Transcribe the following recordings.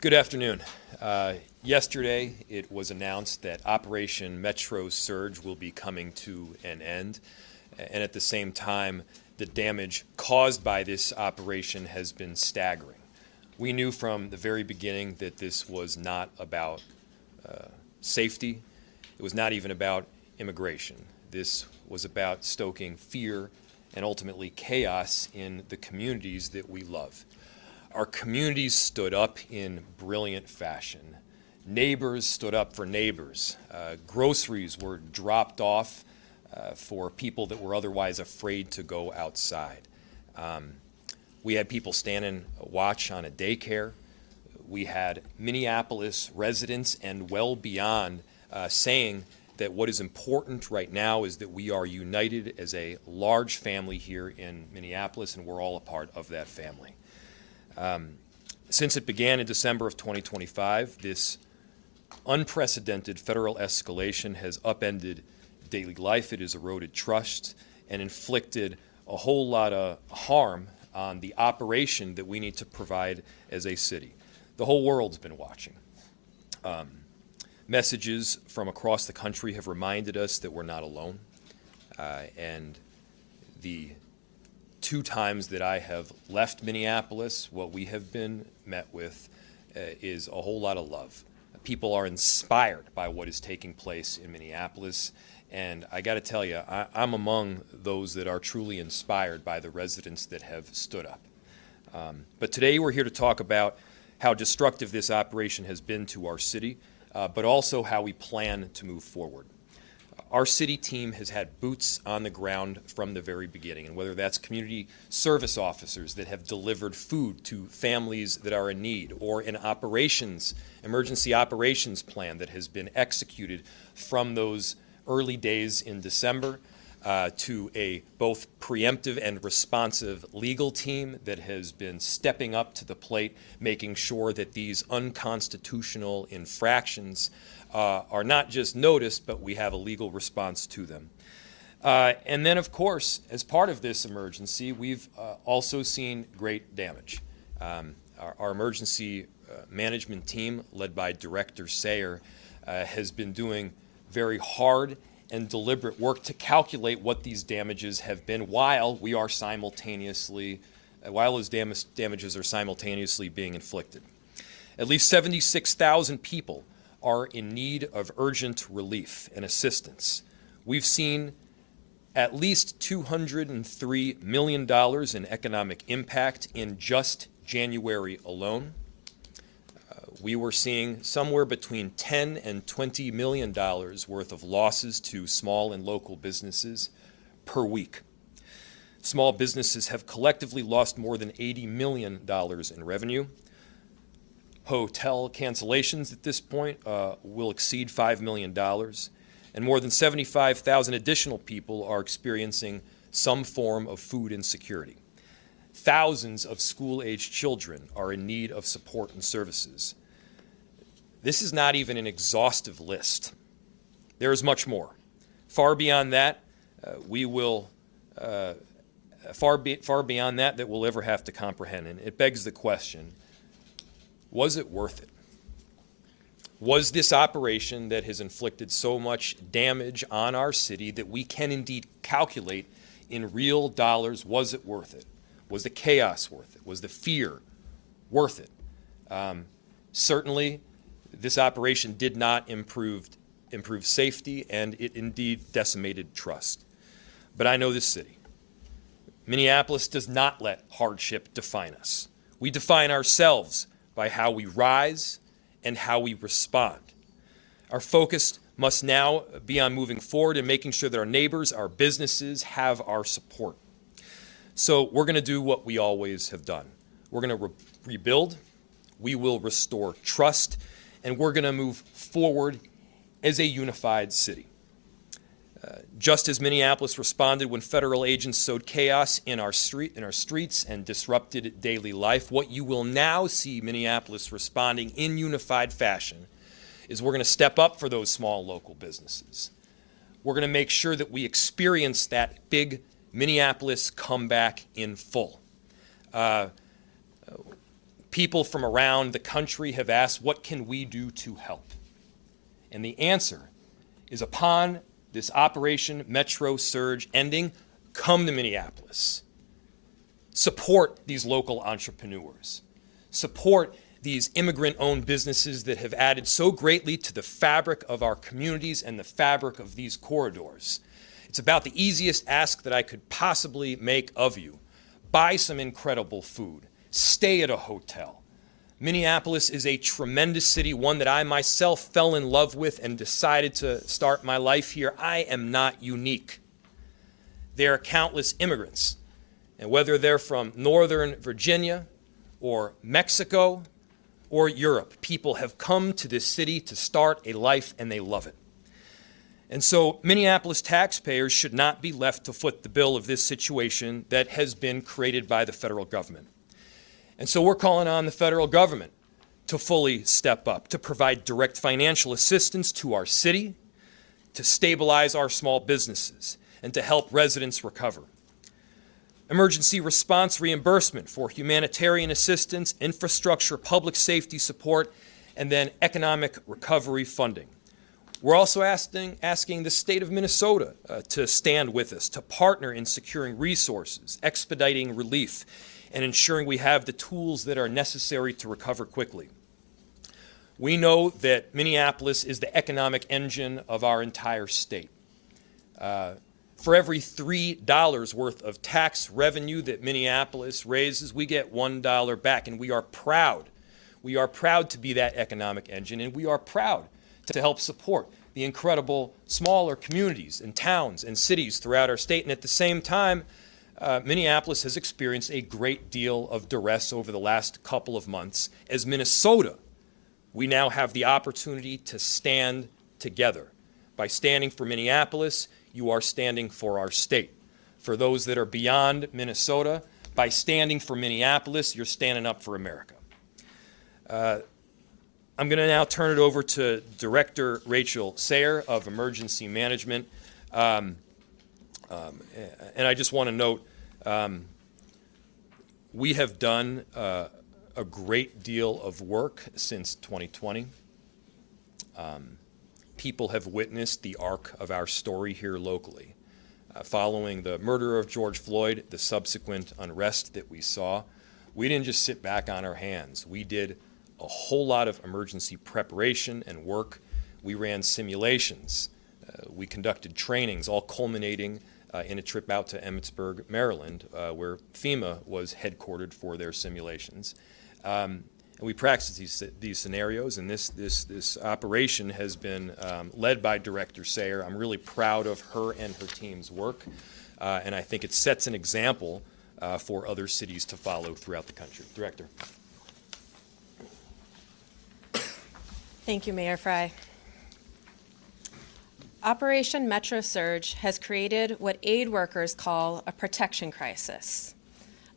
Good afternoon. Yesterday, it was announced that Operation Metro Surge will be coming to an end, and at the same time, the damage caused by this operation has been staggering. We knew from the very beginning that this was not about safety. It was not even about immigration. This was about stoking fear and ultimately chaos in the communities that we love. Our communities stood up in brilliant fashion. Neighbors stood up for neighbors. Groceries were dropped off for people that were otherwise afraid to go outside. We had people standing watch on a daycare. We had Minneapolis residents and well beyond saying that what is important right now is that we are united as a large family here in Minneapolis, and we're all a part of that family. Since it began in December of 2025, this unprecedented federal escalation has upended daily life. It has eroded trust and inflicted a whole lot of harm on the operation that we need to provide as a city. The whole world's been watching. Messages from across the country have reminded us that we're not alone. And the 2 times that I have left Minneapolis, what we have been met with is a whole lot of love. People are inspired by what is taking place in Minneapolis, and I got to tell you, I'm among those that are truly inspired by the residents that have stood up. But today we're here to talk about how destructive this operation has been to our city, but also how we plan to move forward. Our city team has had boots on the ground from the very beginning, and whether that's community service officers that have delivered food to families that are in need, or an emergency operations plan that has been executed from those early days in December, to a both preemptive and responsive legal team that has been stepping up to the plate, making sure that these unconstitutional infractions are not just noticed, but we have a legal response to them. And then, of course, as part of this emergency, we've also seen great damage. Our emergency management team, led by Director Sayer, has been doing very hard and deliberate work to calculate what these damages have been while those damages are simultaneously being inflicted. At least 76,000 people are in need of urgent relief and assistance. We've seen at least $203 million in economic impact in just January alone. We were seeing somewhere between $10 and $20 million worth of losses to small and local businesses per week. Small businesses have collectively lost more than $80 million in revenue. Hotel cancellations at this point will exceed $5 million, and more than 75,000 additional people are experiencing some form of food insecurity. Thousands of school-aged children are in need of support and services. This is not even an exhaustive list. There is much more. Far beyond that, far beyond that we'll ever have to comprehend. And it begs the question, was it worth it? Was this operation that has inflicted so much damage on our city that we can indeed calculate in real dollars, was it worth it? Was the chaos worth it? Was the fear worth it? Certainly, this operation did not improve safety, and it indeed decimated trust. But I know this city. Minneapolis does not let hardship define us. We define ourselves by how we rise and how we respond. Our focus must now be on moving forward and making sure that our neighbors, our businesses have our support. So we're going to do what we always have done. We're going to rebuild, we will restore trust, and we're going to move forward as a unified city. Just as Minneapolis responded when federal agents sowed chaos in our streets and disrupted daily life, what you will now see Minneapolis responding in unified fashion is we're going to step up for those small local businesses. We're going to make sure that we experience that big Minneapolis comeback in full. People from around the country have asked, what can we do to help? And the answer is, upon this Operation Metro Surge ending, come to Minneapolis. Support these local entrepreneurs. Support these immigrant-owned businesses that have added so greatly to the fabric of our communities and the fabric of these corridors. It's about the easiest ask that I could possibly make of you. Buy some incredible food. Stay at a hotel. Minneapolis is a tremendous city, one that I myself fell in love with and decided to start my life here. I am not unique. There are countless immigrants, and whether they're from Northern Virginia or Mexico or Europe, people have come to this city to start a life, and they love it. And so Minneapolis taxpayers should not be left to foot the bill of this situation that has been created by the federal government. And so we're calling on the federal government to fully step up, to provide direct financial assistance to our city, to stabilize our small businesses, and to help residents recover. Emergency response reimbursement for humanitarian assistance, infrastructure, public safety support, and then economic recovery funding. We're also asking the state of Minnesota to stand with us, to partner in securing resources, expediting relief, and ensuring we have the tools that are necessary to recover quickly. We know that Minneapolis is the economic engine of our entire state. For every $3 worth of tax revenue that Minneapolis raises, we get $1 back, and we are proud. We are proud to be that economic engine, and we are proud to help support the incredible smaller communities and towns and cities throughout our state. And at the same time, Minneapolis has experienced a great deal of duress over the last couple of months. As Minnesota, we now have the opportunity to stand together. By standing for Minneapolis, you are standing for our state. For those that are beyond Minnesota, by standing for Minneapolis, you're standing up for America. I'm going to now turn it over to Director Rachel Sayer of Emergency Management. And I just want to note, we have done a great deal of work since 2020. People have witnessed the arc of our story here locally. Following the murder of George Floyd, the subsequent unrest that we saw, we didn't just sit back on our hands. We did a whole lot of emergency preparation and work. We ran simulations. We conducted trainings, all culminating in a trip out to Emmitsburg, Maryland, where FEMA was headquartered for their simulations. And we practiced these scenarios, and this operation has been led by Director Sayer. I'm really proud of her and her team's work, and I think it sets an example for other cities to follow throughout the country. Director. Thank you, Mayor Frey. Operation Metro Surge has created what aid workers call a protection crisis,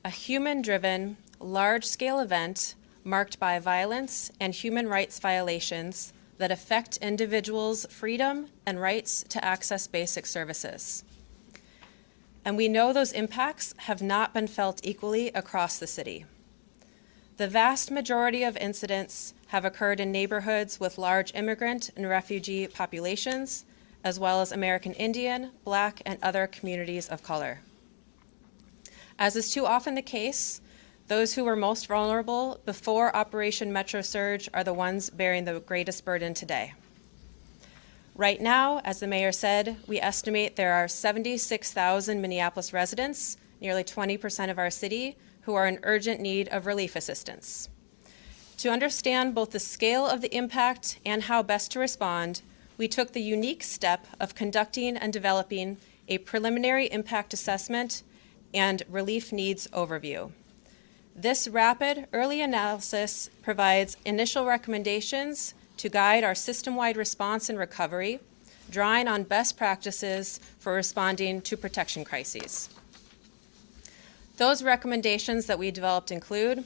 a human-driven, large-scale event marked by violence and human rights violations that affect individuals' freedom and rights to access basic services. And we know those impacts have not been felt equally across the city. The vast majority of incidents have occurred in neighborhoods with large immigrant and refugee populations, as well as American Indian, Black, and other communities of color. As is too often the case, those who were most vulnerable before Operation Metro Surge are the ones bearing the greatest burden today. Right now, as the mayor said, we estimate there are 76,000 Minneapolis residents, nearly 20% of our city, who are in urgent need of relief assistance. To understand both the scale of the impact and how best to respond, we took the unique step of conducting and developing a preliminary impact assessment and relief needs overview. This rapid early analysis provides initial recommendations to guide our system-wide response and recovery, drawing on best practices for responding to protection crises. Those recommendations that we developed include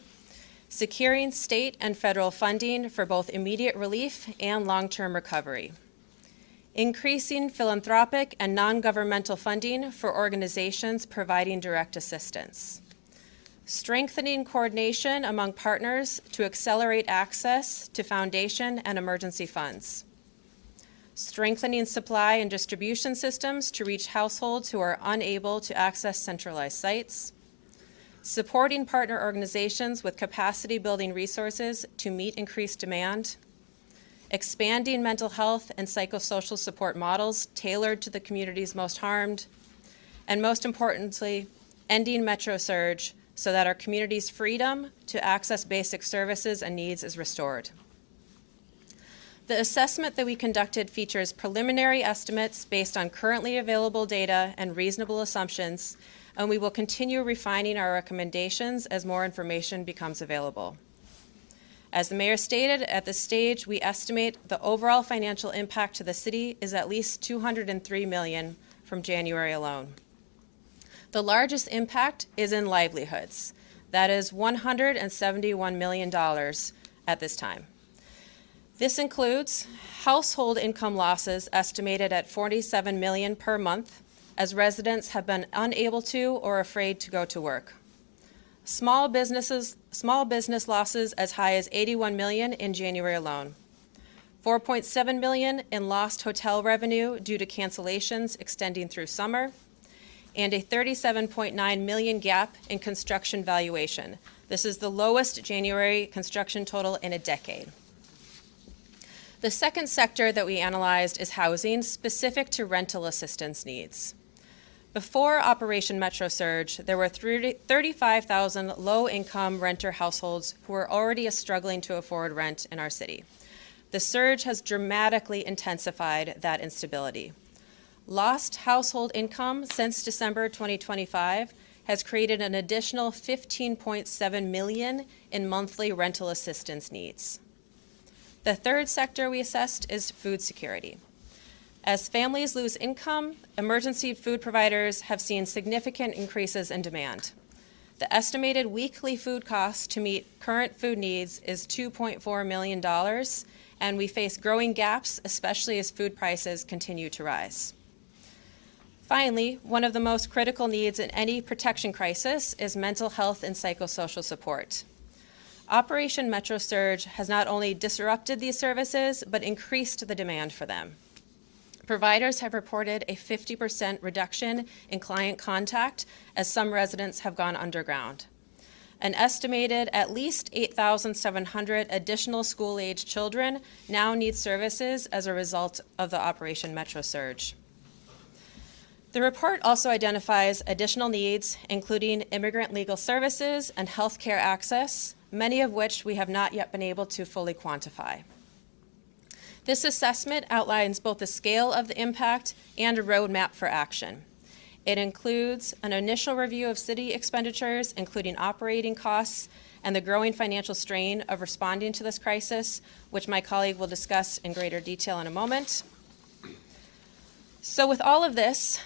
securing state and federal funding for both immediate relief and long-term recovery, increasing philanthropic and non-governmental funding for organizations providing direct assistance, strengthening coordination among partners to accelerate access to foundation and emergency funds, strengthening supply and distribution systems to reach households who are unable to access centralized sites, supporting partner organizations with capacity building resources to meet increased demand, expanding mental health and psychosocial support models tailored to the communities most harmed, and most importantly, ending Metro surge so that our community's freedom to access basic services and needs is restored. The assessment that we conducted features preliminary estimates based on currently available data and reasonable assumptions, and we will continue refining our recommendations as more information becomes available. As the mayor stated, at this stage, we estimate the overall financial impact to the city is at least $203 million from January alone. The largest impact is in livelihoods. That is $171 million at this time. This includes household income losses estimated at $47 million per month as residents have been unable to or afraid to go to work. Small business losses as high as $81 million in January alone. $4.7 million in lost hotel revenue due to cancellations extending through summer, and a $37.9 million gap in construction valuation. This is the lowest January construction total in a decade. The second sector that we analyzed is housing, specific to rental assistance needs. Before Operation Metro Surge, there were 35,000 low-income renter households who were already struggling to afford rent in our city. The surge has dramatically intensified that instability. Lost household income since December 2025 has created an additional $15.7 million in monthly rental assistance needs. The third sector we assessed is food security. As families lose income, emergency food providers have seen significant increases in demand. The estimated weekly food cost to meet current food needs is $2.4 million, and we face growing gaps, especially as food prices continue to rise. Finally, one of the most critical needs in any protection crisis is mental health and psychosocial support. Operation Metro Surge has not only disrupted these services, but increased the demand for them. Providers have reported a 50% reduction in client contact as some residents have gone underground. An estimated at least 8,700 additional school-aged children now need services as a result of the Operation Metro Surge. The report also identifies additional needs, including immigrant legal services and health care access, many of which we have not yet been able to fully quantify. This assessment outlines both the scale of the impact and a roadmap for action. It includes an initial review of city expenditures, including operating costs and the growing financial strain of responding to this crisis, which my colleague will discuss in greater detail in a moment. So with all of this,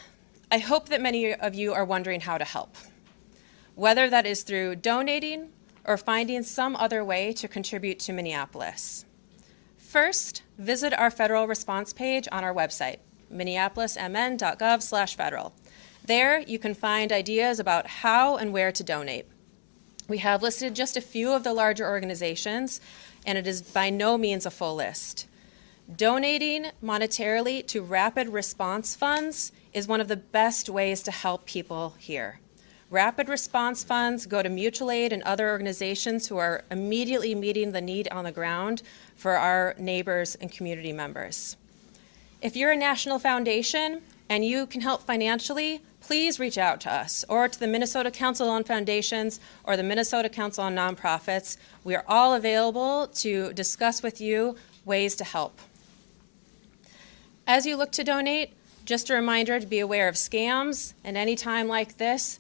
I hope that many of you are wondering how to help, whether that is through donating or finding some other way to contribute to Minneapolis. First, visit our federal response page on our website, minneapolismn.gov/federal. There, you can find ideas about how and where to donate. We have listed just a few of the larger organizations, and it is by no means a full list. Donating monetarily to rapid response funds is one of the best ways to help people here. Rapid response funds go to mutual aid and other organizations who are immediately meeting the need on the ground for our neighbors and community members. If you're a national foundation and you can help financially, please reach out to us or to the Minnesota Council on Foundations or the Minnesota Council on Nonprofits. We are all available to discuss with you ways to help. As you look to donate, just a reminder to be aware of scams, and any time like this,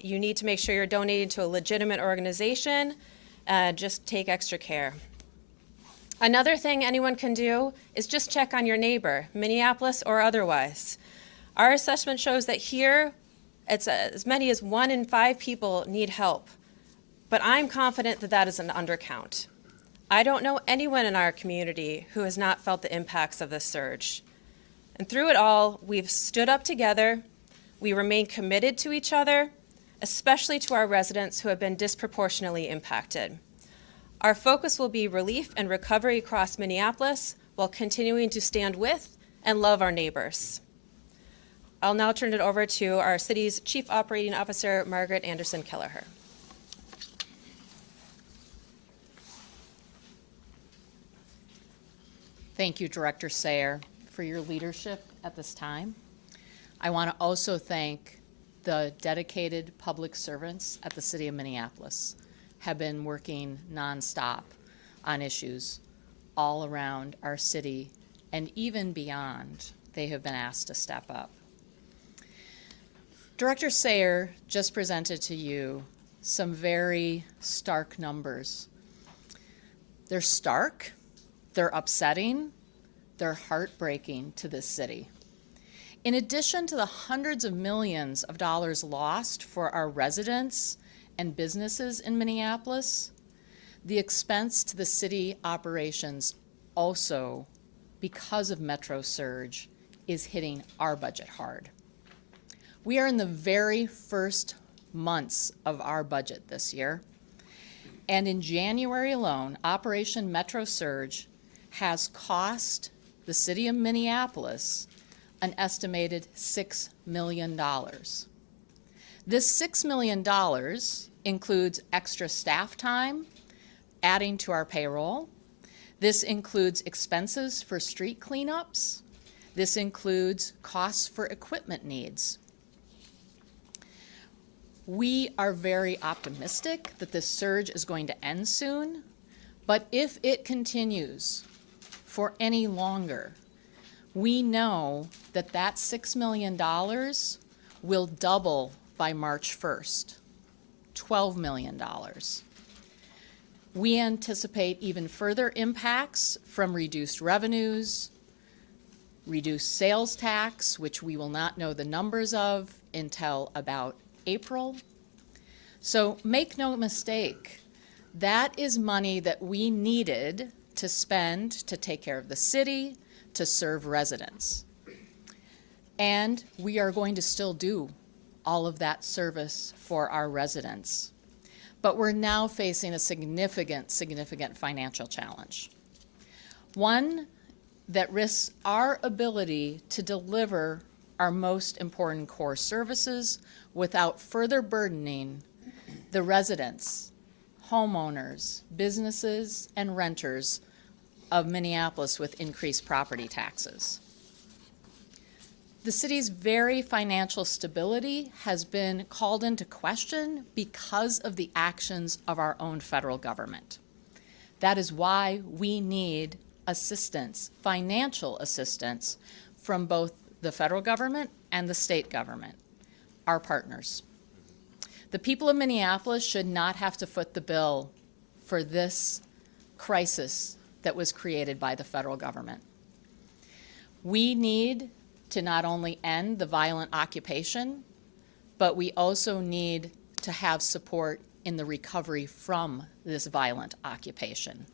you need to make sure you're donating to a legitimate organization. Just take extra care. Another thing anyone can do is just check on your neighbor, Minneapolis or otherwise. Our assessment shows that here, it's as many as 1 in 5 people need help, but I'm confident that that is an undercount. I don't know anyone in our community who has not felt the impacts of this surge. And through it all, we've stood up together, we remain committed to each other, especially to our residents who have been disproportionately impacted. Our focus will be relief and recovery across Minneapolis while continuing to stand with and love our neighbors. I'll now turn it over to our city's Chief Operating Officer, Margaret Anderson Kelleher. Thank you, Director Sayer, for your leadership at this time. I want to also thank the dedicated public servants at the City of Minneapolis have been working nonstop on issues all around our city and even beyond. They have been asked to step up. Director Sayer just presented to you some very stark numbers. They're stark, they're upsetting, they're heartbreaking to this city. In addition to the hundreds of millions of dollars lost for our residents and businesses in Minneapolis, the expense to the city operations also, because of Metro Surge, is hitting our budget hard. We are in the very first months of our budget this year, and in January alone, Operation Metro Surge has cost the city of Minneapolis an estimated $6 million. This $6 million includes extra staff time, adding to our payroll. This includes expenses for street cleanups. This includes costs for equipment needs. We are very optimistic that this surge is going to end soon, but if it continues for any longer, we know that that $6 million will double by March 1st, $12 million. We anticipate even further impacts from reduced revenues, reduced sales tax, which we will not know the numbers of until about April. So make no mistake, that is money that we needed to spend to take care of the city, to serve residents. And we are going to still do all of that service for our residents. But we're now facing a significant financial challenge. One that risks our ability to deliver our most important core services without further burdening the residents, homeowners, businesses, and renters of Minneapolis with increased property taxes. The city's very financial stability has been called into question because of the actions of our own federal government. That is why we need assistance, financial assistance, from both the federal government and the state government, our partners. The people of Minneapolis should not have to foot the bill for this crisis that was created by the federal government. We need to not only end the violent occupation, but we also need to have support in the recovery from this violent occupation.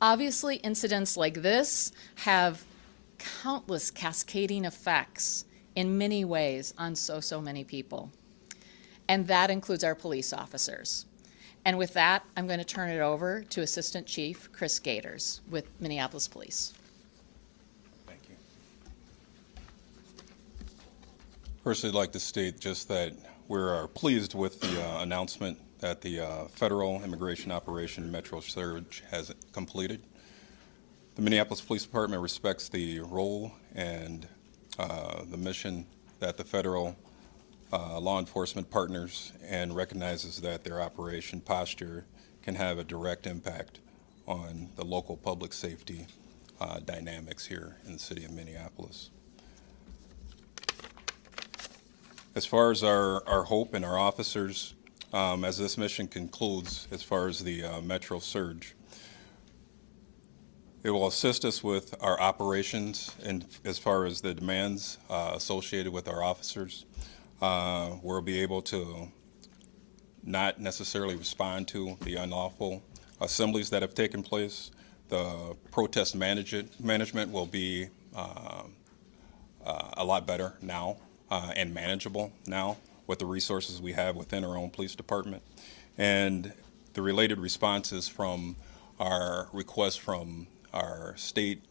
Obviously, incidents like this have countless cascading effects in many ways on so many people. And that includes our police officers. And with that, I'm going to turn it over to Assistant Chief Chris Gators with Minneapolis Police. Thank you. First, I'd like to state just that we're pleased with the announcement that the federal immigration operation Metro Surge has completed. The Minneapolis Police Department respects the role and the mission that the federal law enforcement partners and recognizes that their operation posture can have a direct impact on the local public safety dynamics here in the city of Minneapolis. As far as our hope and our officers, as this mission concludes, as far as the Metro Surge, it will assist us with our operations and as far as the demands associated with our officers. We'll be able to not necessarily respond to the unlawful assemblies that have taken place. The protest management will be a lot better now and manageable now with the resources we have within our own police department. And the related responses from our requests from our state,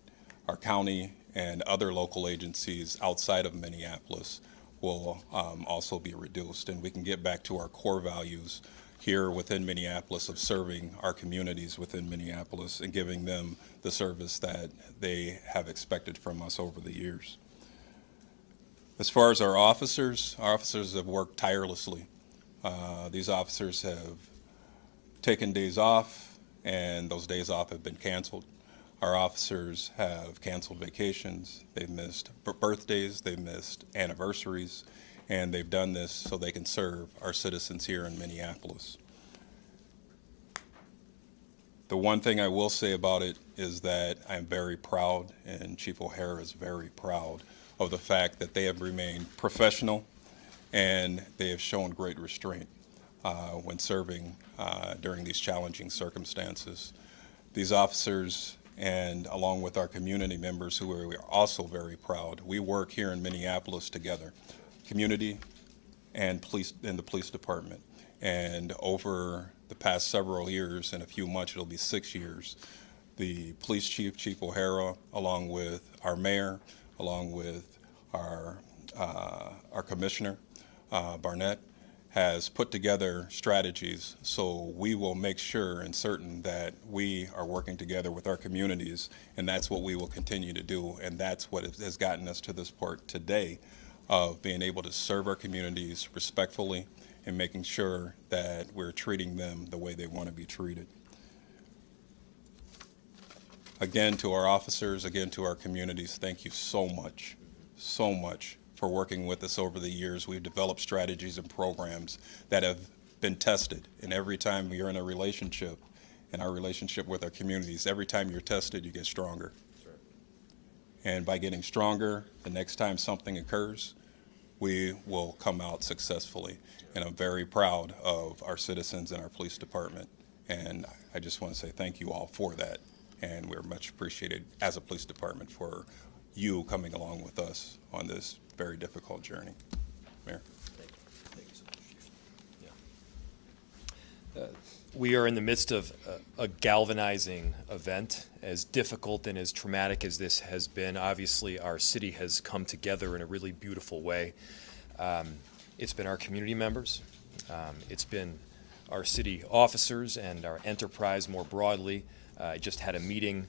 our county, and other local agencies outside of Minneapolis will also be reduced. And we can get back to our core values here within Minneapolis of serving our communities within Minneapolis and giving them the service that they have expected from us over the years. As far as our officers have worked tirelessly. These officers have taken days off, and those days off have been canceled. Our officers have canceled vacations, they've missed birthdays, they've missed anniversaries, and they've done this so they can serve our citizens here in Minneapolis. The one thing I will say about it is that I'm very proud, and Chief O'Hara is very proud of the fact that they have remained professional and they have shown great restraint when serving during these challenging circumstances. These officers, and along with our community members who are also very proud, we work here in Minneapolis together, community and police in the police department. And over the past several years, in a few months, it'll be 6 years, the police chief, Chief O'Hara, along with our mayor, along with our commissioner, Barnett, has put together strategies so we will make sure and certain that we are working together with our communities, and that's what we will continue to do, and that's what has gotten us to this part today of being able to serve our communities respectfully and making sure that we're treating them the way they want to be treated. Again, to our officers, again, to our communities, thank you so much for working with us over the years. We've developed strategies and programs that have been tested, and every time we are in a relationship, in our relationship with our communities, every time you're tested, you get stronger. Right. And by getting stronger, the next time something occurs, we will come out successfully. And I'm very proud of our citizens and our police department. And I just want to say thank you all for that. And we're much appreciated as a police department for you coming along with us on this very difficult journey. Mayor. Thank you so much, Chief. We are in the midst of a galvanizing event. As difficult and as traumatic as this has been, obviously our city has come together in a really beautiful way. It's been our community members, it's been our city officers and our enterprise more broadly. I just had a meeting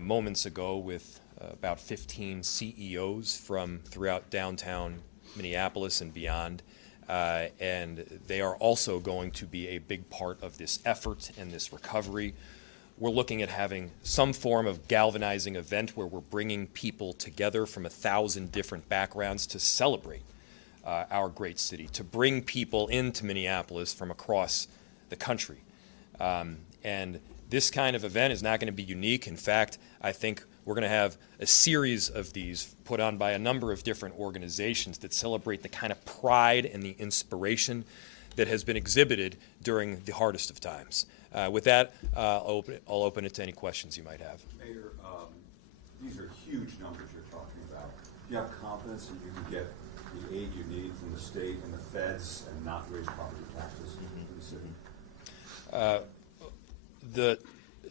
moments ago with about 15 CEOs from throughout downtown Minneapolis and beyond, and they are also going to be a big part of this effort and this recovery. We're looking at having some form of galvanizing event where we're bringing people together from 1,000 different backgrounds to celebrate our great city, to bring people into Minneapolis from across the country. And this kind of event is not going to be unique. In fact, I think we're going to have a series of these put on by a number of different organizations that celebrate the kind of pride and the inspiration that has been exhibited during the hardest of times. With that, I'll open it to any questions you might have. Mayor, these are huge numbers you're talking about. Do you have confidence that you can get the aid you need from the state and the feds and not raise property taxes in the city?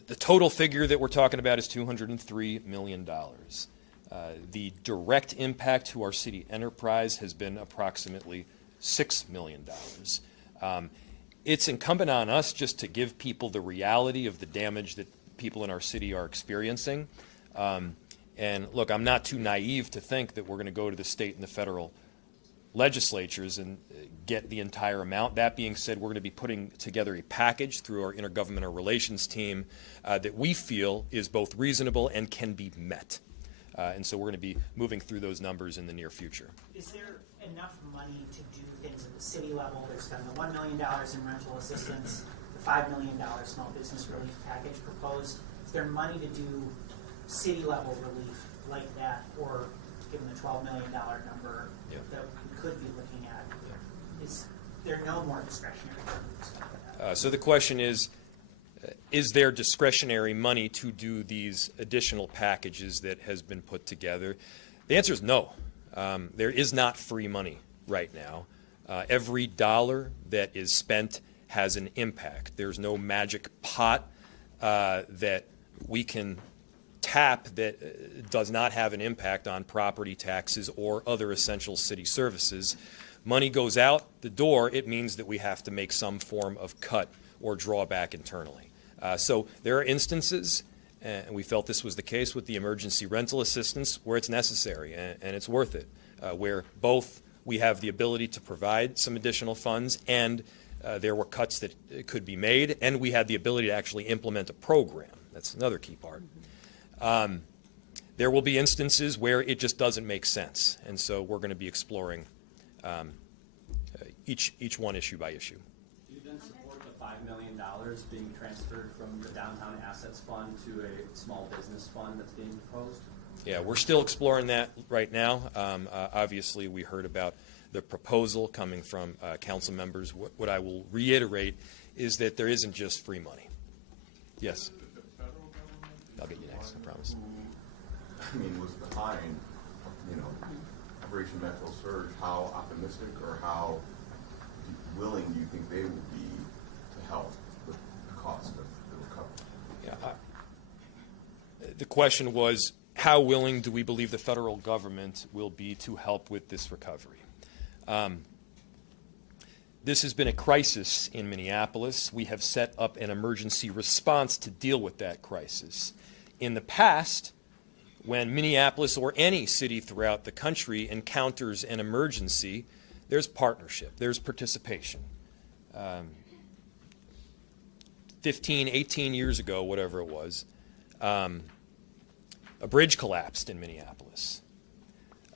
The total figure that we're talking about is $203 million. The direct impact to our city enterprise has been approximately $6 million. It's incumbent on us just to give people the reality of the damage that people in our city are experiencing. And look, I'm not too naive to think that we're going to go to the state and the federal legislatures and get the entire amount. That being said, we're going to be putting together a package through our intergovernmental relations team that we feel is both reasonable and can be met. And so we're going to be moving through those numbers in the near future. Is there enough money to do things at the city level? There's been the $1 million in rental assistance, the $5 million small business relief package proposed. Is there money to do city level relief like that, or given the $12 million number that we could be looking at? Is there no more discretionary relief? So the question is there discretionary money to do these additional packages that has been put together? The answer is no. There is not free money right now. Every dollar that is spent has an impact. There's no magic pot that we can tap that does not have an impact on property taxes or other essential city services. Money goes out the door, it means that we have to make some form of cut or drawback internally. So there are instances, and we felt this was the case with the emergency rental assistance, where it's necessary and it's worth it, where both we have the ability to provide some additional funds and there were cuts that could be made, and we had the ability to actually implement a program. That's another key part. There will be instances where it just doesn't make sense, and so we're going to be exploring each one issue by issue. Do you then support the $5 million being transferred from the Downtown Assets Fund to a small business fund that's being proposed? Yeah, we're still exploring that right now. Obviously, we heard about the proposal coming from council members. What I will reiterate is that there isn't just free money. Yes? I'll get you next, I promise. I mean, was behind, Operation Metro Surge, how optimistic or how willing do you think they would be to help with the cost of the recovery? Yeah, the question was, how willing do we believe the federal government will be to help with this recovery? This has been a crisis in Minneapolis. We have set up an emergency response to deal with that crisis. In the past, when Minneapolis or any city throughout the country encounters an emergency, there's partnership, there's participation. 15, 18 years ago, whatever it was, a bridge collapsed in Minneapolis.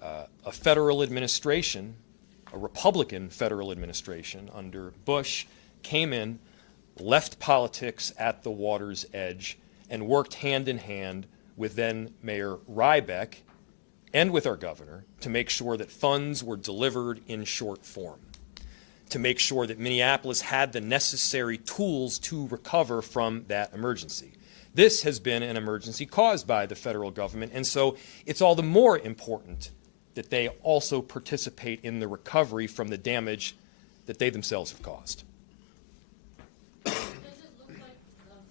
A federal administration, a Republican federal administration under Bush, came in, left politics at the water's edge, and worked hand in hand with then Mayor Rybeck and with our governor to make sure that funds were delivered in short form, to make sure that Minneapolis had the necessary tools to recover from that emergency. This has been an emergency caused by the federal government, and so it's all the more important that they also participate in the recovery from the damage that they themselves have caused. Does it look like,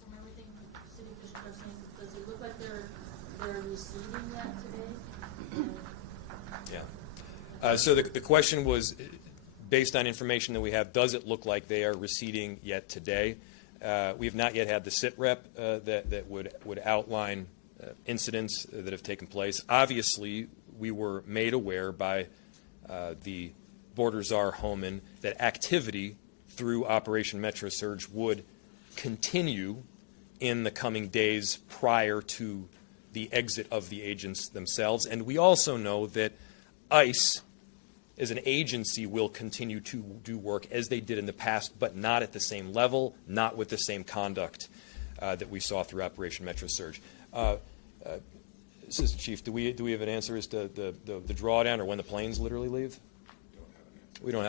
from everything city officials are saying, does it look like they're receiving that today? Yeah. So the question was, based on information that we have, does it look like they are receding yet today? We have not yet had the SITREP that would outline incidents that have taken place. Obviously, we were made aware by the border czar Homan that activity through Operation Metro Surge would continue in the coming days prior to the exit of the agents themselves. And we also know that ICE as an agency will continue to do work as they did in the past, but not at the same level, not with the same conduct that we saw through Operation Metro Surge. Assistant Chief, do we have an answer as to the drawdown or when the planes literally leave? We don't.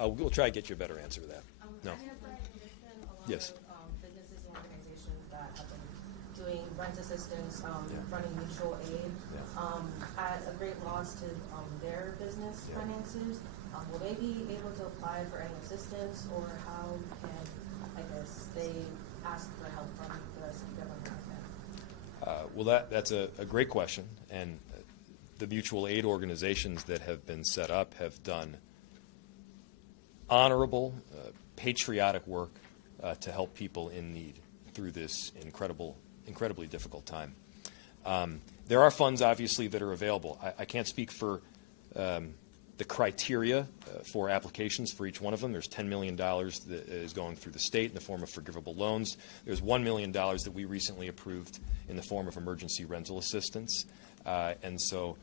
We'll try to get you a better answer to that. No. Yes. Businesses and organizations that have been doing rent assistance, running mutual aid, at a great loss to their business finances. Will they be able to apply for any assistance, or how can, they ask for help from the city government? Well, that's a great question, and the mutual aid organizations that have been set up have done honorable, patriotic work to help people in need through this incredibly difficult time. There are funds, obviously, that are available. I can't speak for the criteria for applications for each one of them. There's $10 million that is going through the state in the form of forgivable loans. There's $1 million that we recently approved in the form of emergency rental assistance. And so,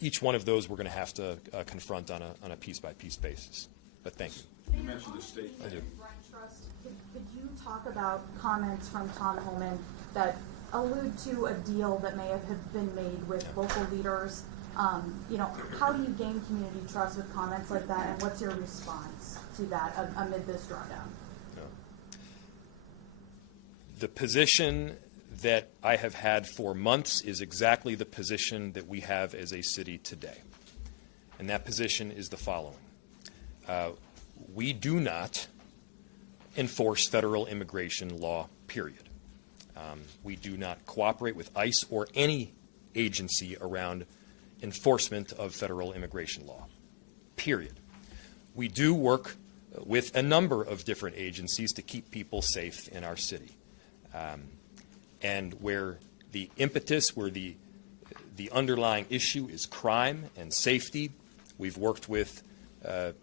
each one of those we're going to have to confront on a piece-by-piece basis. But thank you. You mentioned the state. I do. Trust. Could you talk about comments from Tom Homan that allude to a deal that may have been made with local leaders? How do you gain community trust with comments like that, and what's your response to that amid this drawdown? The position that I have had for months is exactly the position that we have as a city today. and that position is the following. We do not enforce federal immigration law, period. We do not cooperate with ICE or any agency around enforcement of federal immigration law, period. We do work with a number of different agencies to keep people safe in our city. And where the impetus, where the underlying issue is crime and safety, we've worked with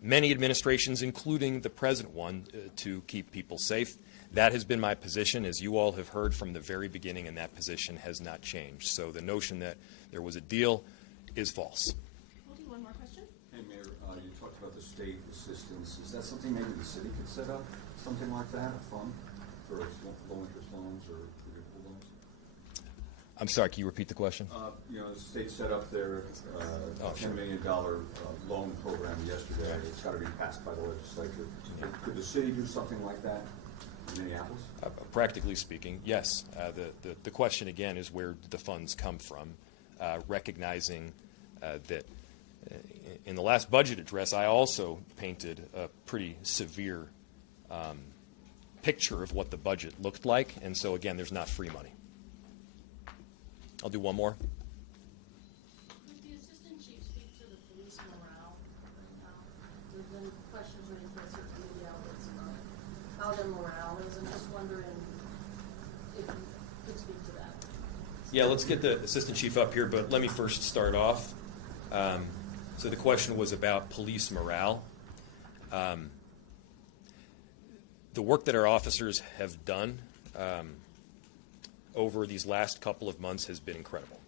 many administrations, including the present one, to keep people safe. That has been my position, as you all have heard from the very beginning, and that position has not changed. So the notion that there was a deal is false. We'll do one more question. Hey, Mayor, you talked about the state assistance. Is that something maybe the city could set up, something like that, a fund for low-interest loans or forgivable loans? I'm sorry, can you repeat the question? You know, the state set up their $10 million loan program yesterday. It's got to be passed by the legislature. Could the city do something like that in Minneapolis? Practically speaking, yes. The question again is, where do the funds come from? Recognizing that in the last budget address, I also painted a pretty severe picture of what the budget looked like. And so again, there's not free money. I'll do one more. Could the assistant chief speak to the police morale right now? There's been questions raised by certain media outlets about how their morale is. I'm just wondering if you could speak to that. Yeah, let's get the assistant chief up here, but let me first start off. So the question was about police morale. The work that our officers have done over these last couple of months has been incredible.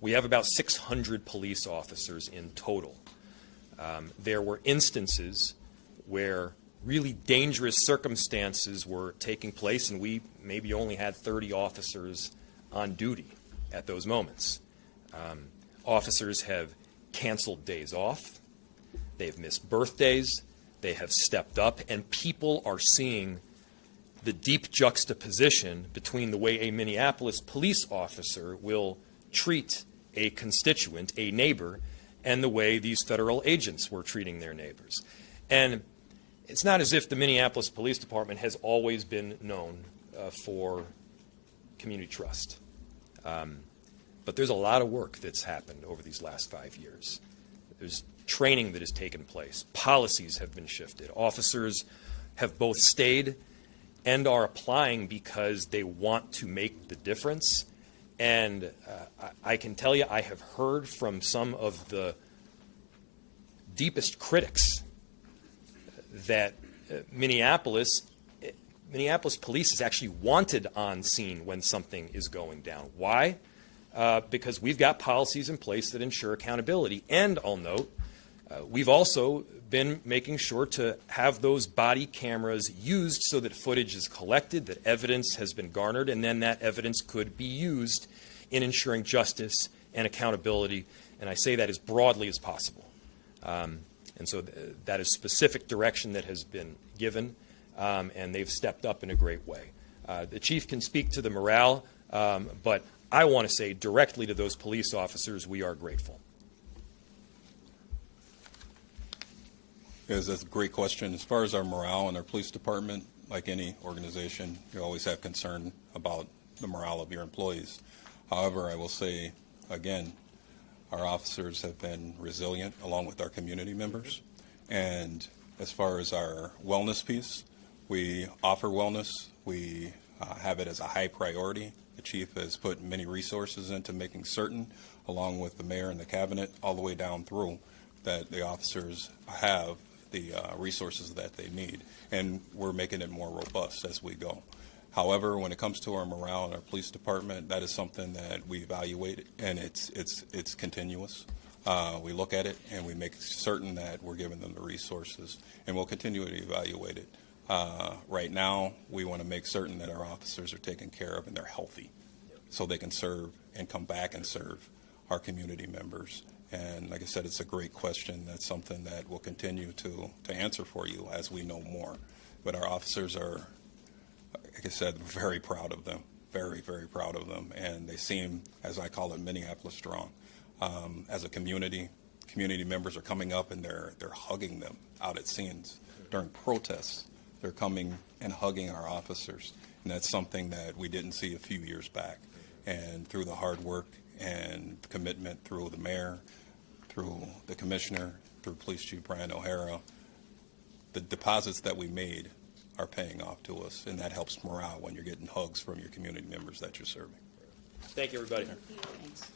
We have about 600 police officers in total. There were instances where really dangerous circumstances were taking place, and we maybe only had 30 officers on duty at those moments. Officers have canceled days off. They've missed birthdays. They have stepped up, and people are seeing the deep juxtaposition between the way a Minneapolis police officer will treat a constituent, a neighbor, and the way these federal agents were treating their neighbors. And it's not as if the Minneapolis Police Department has always been known for community trust. But there's a lot of work that's happened over these last 5 years. There's training that has taken place. Policies have been shifted. Officers have both stayed and are applying because they want to make the difference. And I can tell you, I have heard from some of the deepest critics that Minneapolis police is actually wanted on scene when something is going down. Why? Because we've got policies in place that ensure accountability. And I'll note, we've also been making sure to have those body cameras used so that footage is collected, that evidence has been garnered, and then that evidence could be used in ensuring justice and accountability. And I say that as broadly as possible. And so that is specific direction that has been given, and they've stepped up in a great way. The chief can speak to the morale, but I want to say directly to those police officers, we are grateful. Yes, that's a great question. As far as our morale in our police department, like any organization, you always have concern about the morale of your employees. However, I will say, again, our officers have been resilient along with our community members. And as far as our wellness piece, we offer wellness. We have it as a high priority. The chief has put many resources into making certain, along with the mayor and the cabinet, all the way down through, that the officers have the resources that they need. And we're making it more robust as we go. However, when it comes to our morale in our police department, that is something that we evaluate, and it's continuous. We look at it, and we make certain that we're giving them the resources, and we'll continue to evaluate it. Right now, we want to make certain that our officers are taken care of and they're healthy so they can serve and come back and serve our community members. And like I said, it's a great question. That's something that we'll continue to answer for you as we know more. But our officers are, like I said, very proud of them, very, very proud of them. And they seem, as I call it, Minneapolis strong. As a community, community members are coming up and they're hugging them out at scenes. During protests, they're coming and hugging our officers. And that's something that we didn't see a few years back. And through the hard work and commitment through the mayor, through the commissioner, through Police Chief Brian O'Hara, the deposits that we made are paying off to us, and that helps morale when you're getting hugs from your community members that you're serving. Thank you, everybody. Thanks.